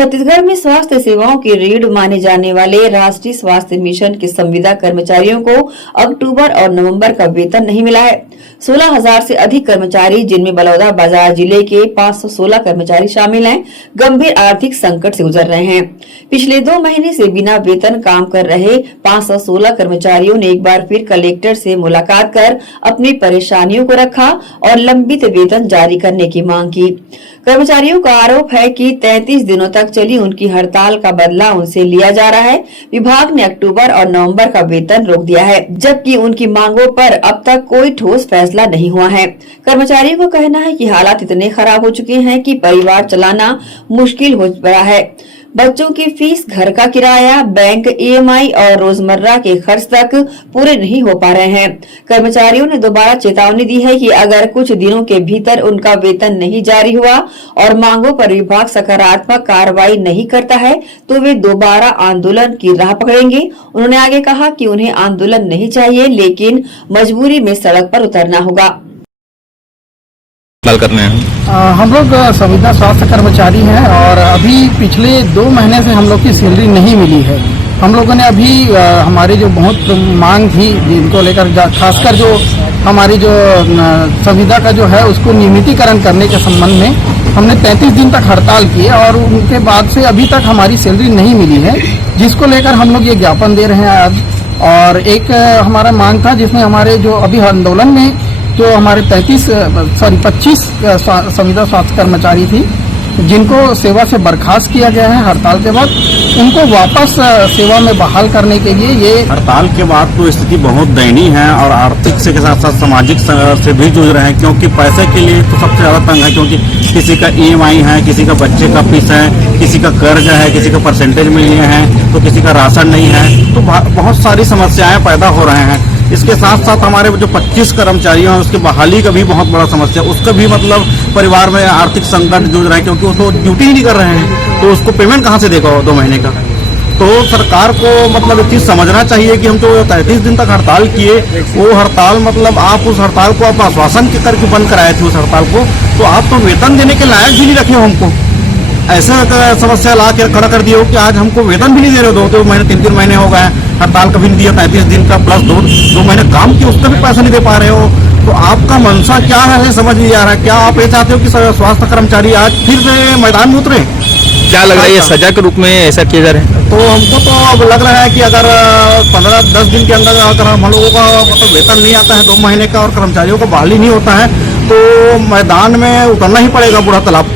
छत्तीसगढ़ में स्वास्थ्य सेवाओं की रीढ़ माने जाने वाले राष्ट्रीय स्वास्थ्य मिशन के संविदा कर्मचारियों को अक्टूबर और नवंबर का वेतन नहीं मिला है। 16,000 से अधिक कर्मचारी, जिनमें बलौदाबाजार जिले के 516 कर्मचारी शामिल हैं, गंभीर आर्थिक संकट से गुजर रहे हैं। पिछले 2 महीने से बिना वेतन काम कर रहे 516 कर्मचारियों ने एक बार फिर कलेक्टर से मुलाकात कर अपनी परेशानियों को रखा और लंबित वेतन जारी करने की मांग की। कर्मचारियों का आरोप है कि 33 दिनों तक चली उनकी हड़ताल का बदला उनसे लिया जा रहा है। विभाग ने अक्टूबर और नवंबर का वेतन रोक दिया है, जबकि उनकी मांगों पर अब तक कोई ठोस फैसला नहीं हुआ है। कर्मचारियों का कहना है कि हालात इतने खराब हो चुके हैं कि परिवार चलाना मुश्किल हो पड़ा है। बच्चों की फीस, घर का किराया, बैंक EMI और रोजमर्रा के खर्च तक पूरे नहीं हो पा रहे हैं। कर्मचारियों ने दोबारा चेतावनी दी है कि अगर कुछ दिनों के भीतर उनका वेतन नहीं जारी हुआ और मांगों पर विभाग सकारात्मक कार्रवाई नहीं करता है तो वे दोबारा आंदोलन की राह पकड़ेंगे। उन्होंने आगे कहा कि उन्हें आंदोलन नहीं चाहिए, लेकिन मजबूरी में सड़क पर उतरना होगा। करने हैं हम लोग संविदा स्वास्थ्य कर्मचारी हैं और अभी पिछले 2 महीने से हम लोग की सैलरी नहीं मिली है। हम लोगों ने अभी हमारी जो बहुत मांग थी जिनको लेकर, खासकर जो हमारी जो संविदा का जो है उसको नियमितीकरण करने के संबंध में हमने 33 दिन तक हड़ताल की और उनके बाद से अभी तक हमारी सैलरी नहीं मिली है, जिसको लेकर हम लोग ये ज्ञापन दे रहे हैं आज। और एक हमारा मांग था जिसमें हमारे जो अभी आंदोलन में जो हमारे 25 संविदा स्वास्थ्य कर्मचारी थी जिनको सेवा से बर्खास्त किया गया है हड़ताल के बाद, उनको वापस सेवा में बहाल करने के लिए ये हड़ताल के बाद तो स्थिति बहुत दयनीय है और आर्थिक से के साथ साथ सामाजिक से भी जूझ रहे हैं, क्योंकि पैसे के लिए तो सबसे ज्यादा तंग है, क्योंकि किसी का EMI है, किसी का बच्चे का फीस है, किसी का कर्ज है, किसी का परसेंटेज में लिए हैं, तो किसी का राशन नहीं है, तो बहुत सारी समस्याएं पैदा हो रहे हैं। इसके साथ साथ हमारे जो 25 कर्मचारी हैं उसकी बहाली का भी बहुत बड़ा समस्या, उसका भी मतलब परिवार में आर्थिक संकट जूझ रहा है, क्योंकि वो तो ड्यूटी ही नहीं कर रहे हैं, तो उसको पेमेंट कहाँ से देगा 2 महीने का। तो सरकार को मतलब एक चीज समझना चाहिए कि हम जो 33 दिन तक हड़ताल किए, वो हड़ताल मतलब आप उस हड़ताल को आप आश्वासन के करके बंद कराए थे उस हड़ताल को, तो आप तो वेतन देने के लायक भी नहीं रखे हो हमको। ऐसा समस्या ला के खड़ा कर दिया हो कि आज हमको वेतन भी नहीं दे रहे हो। 2 महीने 3 महीने हो गए, हड़ताल कभी नहीं दिया, 33 दिन का प्लस 2 महीने काम किया उसका भी पैसा नहीं दे पा रहे हो। तो आपका मंशा क्या है समझ नहीं आ रहा है। क्या आप ये चाहते हो कि स्वास्थ्य कर्मचारी आज फिर से मैदान में उतरे? क्या लग रहा है ये सजा के रूप में ऐसा किया जा रहा है? तो हमको तो अब लग रहा है कि अगर 15-10 दिन के अंदर अगर हम लोगों का मतलब वेतन नहीं आता है 2 महीने का और कर्मचारियों को बहाली नहीं होता है तो मैदान में उतरना ही पड़ेगा बूढ़ा तालाब के।